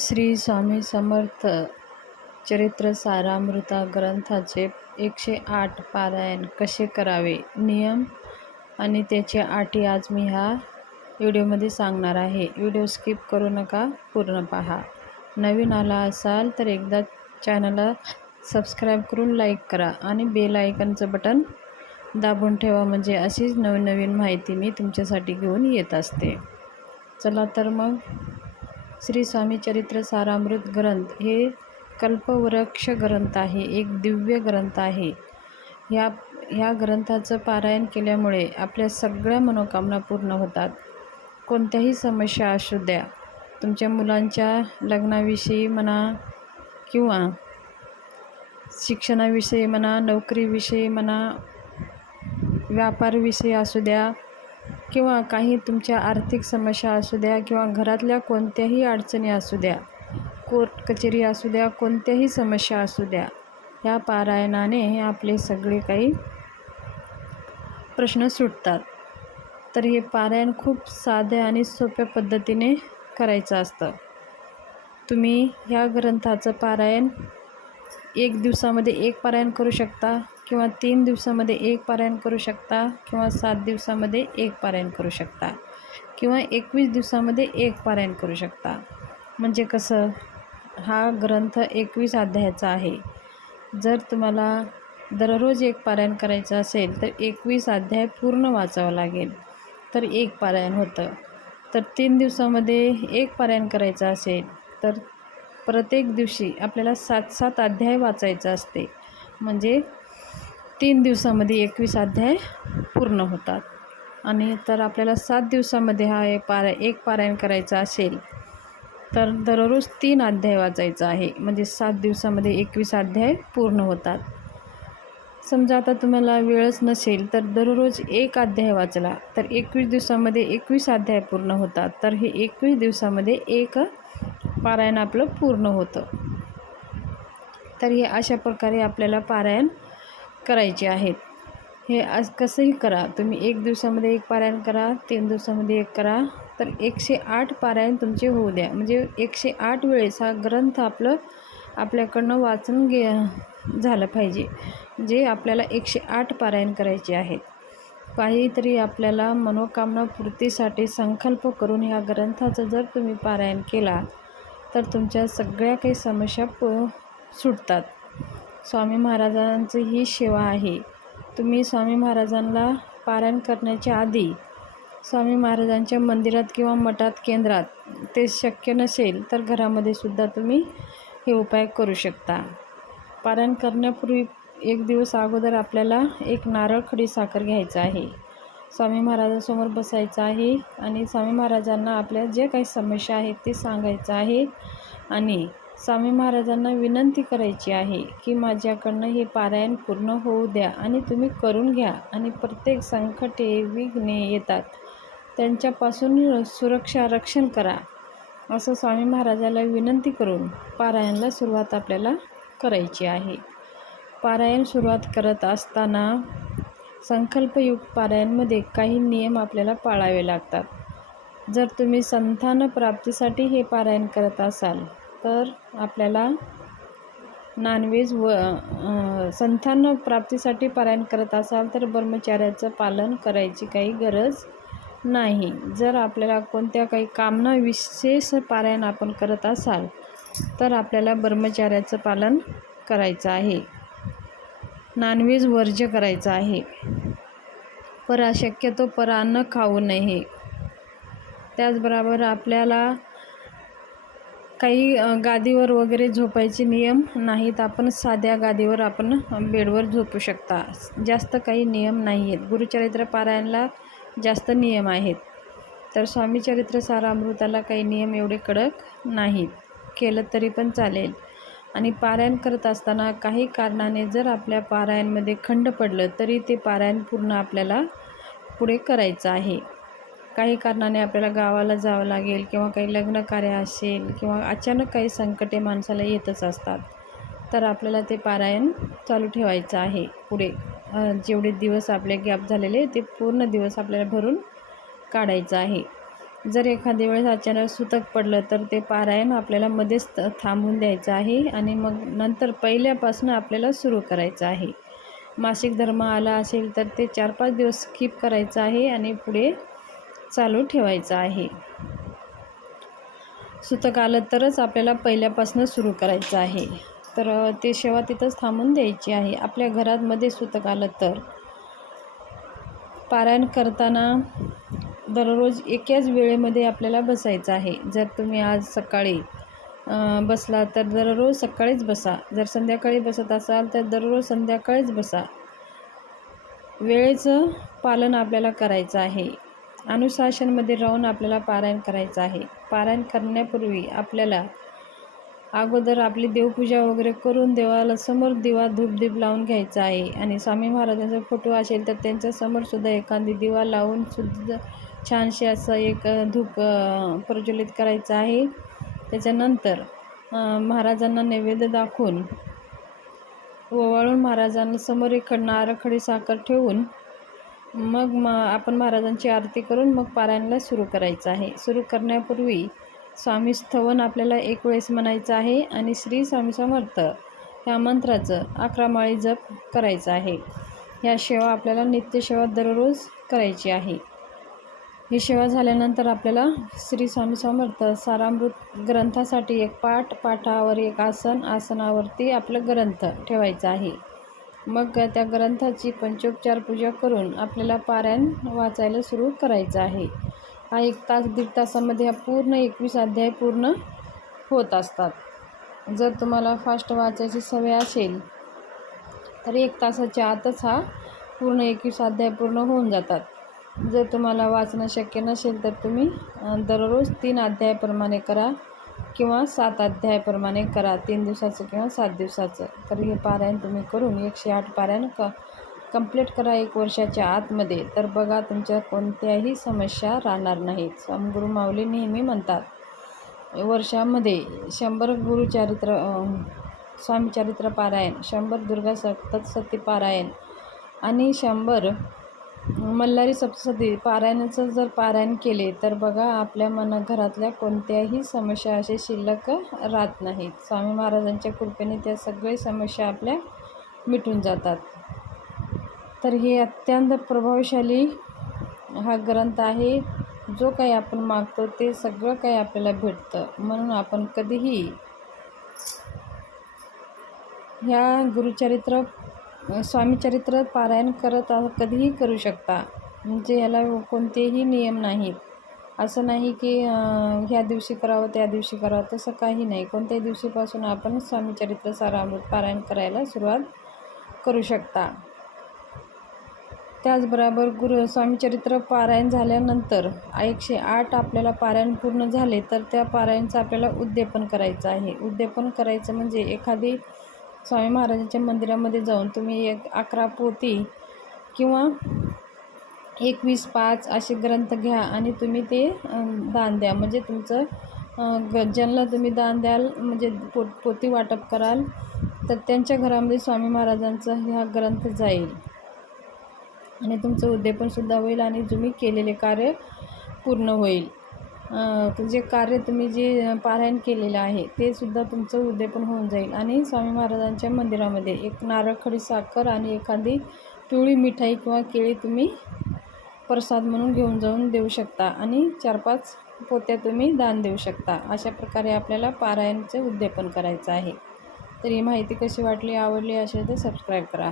श्री स्वामी समर्थ चरित्र सारामृता ग्रंथाचे एकशे आठ पारायण कसे करावे? नियम आणि त्याचे अटी आज मी ह्या व्हिडिओमध्ये सांगणार आहे. व्हिडिओ स्किप करू नका पूर्ण पहा. नवीन आला असाल तर एकदा चॅनलला सबस्क्राईब करून लाईक करा आणि बेल आयकनचं बटन दाबून ठेवा म्हणजे अशीच नवीन नवीन माहिती मी तुमच्यासाठी घेऊन येत असते. चला तर मग श्री स्वामी चरित्र सारामृत ग्रंथ. हे कल्पवृक्ष ग्रंथ आहे. एक दिव्य ग्रंथ आहे. ह्या ह्या ग्रंथाचं पारायण केल्यामुळे आपल्या सगळ्या मनोकामना पूर्ण होतात. कोणत्याही समस्या असू द्या. तुमच्या मुलांच्या लग्नाविषयी म्हणा किंवा शिक्षणाविषयी म्हणा नोकरीविषयी म्हणा व्यापारविषयी असू द्या किंवा काही तुमच्या आर्थिक समस्या असू द्या किंवा घरातल्या कोणत्याही अडचणी असू द्या कोर्ट कचेरी असू द्या कोणत्याही समस्या असू द्या या पारायणाने आपले सगळे काही प्रश्न सुटतात. तर हे पारायण खूप साध्या आणि सोप्या पद्धतीने करायचं असतं. तुम्ही ह्या ग्रंथाचं पारायण एक दिवसामध्ये एक पारायण करू शकता. किंवा तीन दिवसामध्ये एक पारायण करू शकता किंवा सात दिवसामध्ये एक पारायण करू शकता किंवा एकवीस दिवसामध्ये एक पारायण करू शकता. म्हणजे कसं? हा ग्रंथ एकवीस अध्यायाचा आहे. जर तुम्हाला दररोज एक पारायण करायचं असेल तर एकवीस अध्याय पूर्ण वाचावं लागेल. तर एक पारायण होतं. तर तीन दिवसामध्ये एक पारायण करायचं असेल तर प्रत्येक दिवशी आपल्याला सात सात अध्याय वाचायचं असते. म्हणजे तीन दिवसामध्ये एकवीस अध्याय पूर्ण होतात. आणि तर आपल्याला सात दिवसामध्ये हा एक पारा एक पारायण करायचा असेल तर दररोज तीन अध्याय वाचायचा आहे. म्हणजे सात दिवसामध्ये एकवीस अध्याय पूर्ण होतात. समजा आता तुम्हाला वेळच नसेल तर दररोज एक अध्याय वाचला तर एकवीस दिवसामध्ये एकवीस अध्याय पूर्ण होतात. तर हे एकवीस दिवसामध्ये एक पारायण आपलं पूर्ण होतं. तर हे अशा प्रकारे आपल्याला पारायण करायचे आहेत. हे आज कसंही करा. तुम्ही एक दिवसामध्ये एक पारायण करा तीन दिवसामध्ये एक करा तर एकशे आठ पारायण तुमचे होऊ द्या. म्हणजे एकशे आठ वेळेस हा ग्रंथ आपलं आपल्याकडनं वाचून घे झालं पाहिजे. जे आपल्याला एकशे आठ पारायण करायचे आहेत. काहीतरी आपल्याला मनोकामना पूर्तीसाठी संकल्प करून ह्या ग्रंथाचं जर तुम्ही पारायण केला तर तुमच्या सगळ्या काही समस्या प सुटतात. स्वामी महाराजांची ही सेवा आहे. तुम्ही स्वामी महाराजांना पारायण करण्याच्या आधी स्वामी महाराजांच्या मंदिरात किंवा मठात केंद्रात ते शक्य नसेल तर घरामध्ये सुद्धा तुम्ही हे उपाय करू शकता. पारायण करण्यापूर्वी एक दिवस अगोदर आपल्याला एक नारळ खडी साखर घ्यायचं आहे. स्वामी महाराजांसमोर बसायचं आहे आणि स्वामी महाराजांना आपल्या जे काही समस्या आहेत ते सांगायचं आहे आणि स्वामी महाराजांना विनंती करायची आहे की माझ्याकडनं हे पारायण पूर्ण होऊ द्या आणि तुम्ही करून घ्या आणि प्रत्येक संकटे विघ्ने येतात. त्यांच्यापासून सुरक्षा रक्षण करा असं स्वामी महाराजाला विनंती करून पारायणला सुरुवात आपल्याला करायची आहे. पारायण सुरुवात करत असताना संकल्पयुक्त पारायणमध्ये काही नियम आपल्याला पाळावे लागतात. जर तुम्ही संतान प्राप्तीसाठी हे पारायण करत असाल तर आपल्याला नॉनव्हेज व संतान प्राप्तीसाठी पारायण करत असाल तर ब्रह्मचार्याचं पालन करायची काही गरज नाही. जर आपल्याला कोणत्या काही कामना विशेष पारायण आपण करत असाल तर आपल्याला ब्रह्मचार्याचं पालन करायचं आहे. नॉनव्हेज वर्ज्य करायचं आहे. परा शक्यतो परान्न खाऊ नये. त्याचबरोबर आपल्याला काही गादीवर वगैरे झोपायचे नियम नाहीत. आपण साध्या गादीवर आपण बेडवर झोपू शकता. जास्त काही नियम नाही आहेत गुरुचरित्र पारायणला जास्त नियम आहेत. तर स्वामीचरित्र सारामृताला काही नियम एवढे कडक नाहीत. केलं तरी पण चालेल. आणि पारायण करत असताना काही कारणाने जर आपल्या पारायणमध्ये खंड पडलं तरी ते पारायण पूर्ण आपल्याला पुढे करायचं आहे. काही कारणाने आपल्याला गावाला जावं लागेल किंवा काही लग्न कार्य असेल किंवा अचानक काही संकटे माणसाला येतच असतात तर आपल्याला ते पारायण चालू ठेवायचं आहे पुढे. जेवढे दिवस आपले गॅप झालेले ते पूर्ण दिवस आपल्याला भरून काढायचं आहे. जर एखाद्या वेळेस अचानक सुतक पडलं तर ते पारायण आपल्याला मध्येच थांबून द्यायचं आहे आणि मग नंतर पहिल्यापासून आपल्याला सुरू करायचं आहे. मासिक धर्म आला असेल तर ते चार पाच दिवस स्किप करायचं आहे आणि पुढे चालू ठेवायचं आहे. सुतक आलं तरच आपल्याला पहिल्यापासून सुरू करायचं आहे. तर ते सेवा तिथंच थांबून द्यायची आहे. आपल्या घरामध्ये सुतक आलं तर. पारायण करताना दररोज एकाच वेळेमध्ये आपल्याला बसायचं आहे. जर तुम्ही आज सकाळी बसला तर दररोज सकाळीच बसा. जर संध्याकाळी बसत असाल तर दररोज संध्याकाळीच बसा. वेळेचं पालन आपल्याला करायचं आहे. अनुशासनमध्ये राहून आपल्याला पारायण करायचं आहे. पारायण करण्यापूर्वी आपल्याला अगोदर आपली देवपूजा वगैरे करून देवाला समोर दिवा धूपदीप लावून घ्यायचा आहे. आणि स्वामी महाराजांचा फोटो असेल तर त्यांच्या समोरसुद्धा एखादी दिवा लावून सुद्धा छानशी असं एक धूप प्रज्वलित करायचं आहे. त्याच्यानंतर महाराजांना नैवेद्य दाखवून ओवाळून महाराजांना समोर एक नारखडी साखर ठेवून मग म आपण महाराजांची आरती करून मग पारायणाला सुरू करायचं आहे. सुरू करण्यापूर्वी स्वामी स्थवन आपल्याला एक वेळेस म्हणायचं आहे आणि श्री स्वामी समर्थ ह्या मंत्राचं अकरा माळी जप करायचं आहे. ह्या सेवा आपल्याला नित्यसेवा दररोज करायची आहे. ही सेवा झाल्यानंतर आपल्याला श्री स्वामी समर्थ सारामृत ग्रंथासाठी एक पाठ पाठावर एक आसन आसनावरती आपलं ग्रंथ ठेवायचं आहे. मग त्या ग्रंथाची पंचोपचार पूजा करून आपल्याला पारायण वाचायला सुरू करायचं आहे. हा एक तास दीड तासामध्ये हा पूर्ण एकवीस अध्याय पूर्ण होत असतात. जर तुम्हाला फास्ट वाचायची सवय असेल तर एक तासाच्या आतच हा पूर्ण एकवीस अध्याय पूर्ण होऊन जातात. जर तुम्हाला वाचणं शक्य नसेल तर तुम्ही दररोज तीन अध्यायाप्रमाणे करा. किंवा सात अध्यायाप्रमाणे करा. तीन दिवसाचं किंवा सात दिवसाचं. तर हे पारायण तुम्ही करून एकशे आठ पारायण क कंप्लीट करा एक वर्षाच्या आतमध्ये. तर बघा तुमच्या कोणत्याही समस्या राहणार नाहीत. स्वामी माऊली नेहमी म्हणतात वर्षामध्ये शंभर गुरुचारित्र स्वामीचारित्र स्वामीचरित्र पारायण शंभर दुर्गा सप्तसती पारायण आणि शंभर मल्हारी सप्तसती पारायणाचं जर पारायण केले तर बघा आपल्या मन घरातल्या कोणत्याही समस्या असे शिल्लक राहत नाहीत. स्वामी महाराजांच्या कृपेने त्या सगळ्या समस्या आपल्या मिटून जातात. तर हे अत्यंत प्रभावशाली हा ग्रंथ आहे. जो काही आपण मागतो ते सगळं काही आपल्याला भेटतं. म्हणून आपण कधीही ह्या गुरुचरित्र स्वामीचरित्र पारायण करत कधीही करू शकता. म्हणजे याला कोणतेही नियम नाहीत. असं नाही की ह्या दिवशी करावं त्या दिवशी करावं तसं काही नाही. कोणत्याही दिवशीपासून आपण स्वामीचरित्र सारामृत पारायण करायला सुरुवात करू शकता. त्याचबरोबर गुरु स्वामीचरित्र पारायण झाल्यानंतर एकशे आठ आपल्याला पारायण पूर्ण झाले तर त्या पारायणचं आपल्याला उद्देपन करायचं आहे. उद्देपन करायचं म्हणजे एखादी स्वामी महाराजांच्या मंदिरामध्ये जाऊन तुम्ही एक अकरा पोती किंवा एकवीस पाच असे ग्रंथ घ्या आणि तुम्ही ते दान द्या. म्हणजे तुमचं गज्जनला तुम्ही दान द्याल म्हणजे पो पोती वाटप कराल तर त्यांच्या घरामध्ये स्वामी महाराजांचा हा ग्रंथ जाईल. आणि तुमचं उद्यापनसुद्धा होईल आणि तुम्ही केलेले कार्य पूर्ण होईल. जे कार्य तुम्ही जे पारायण केलेलं आहे ते सुद्धा तुमचं उद्यापन होऊन जाईल. आणि स्वामी महाराजांच्या मंदिरामध्ये एक नारळखडी साखर आणि एखादी पिवळी मिठाई किंवा केळी तुम्ही प्रसाद म्हणून घेऊन जाऊन देऊ शकता. आणि चार पाच पोत्या तुम्ही दान देऊ शकता. अशा प्रकारे आपल्याला पारायणचं उद्यापन करायचं आहे. तर ही माहिती कशी वाटली आवडली असेल तर सबस्क्राईब करा.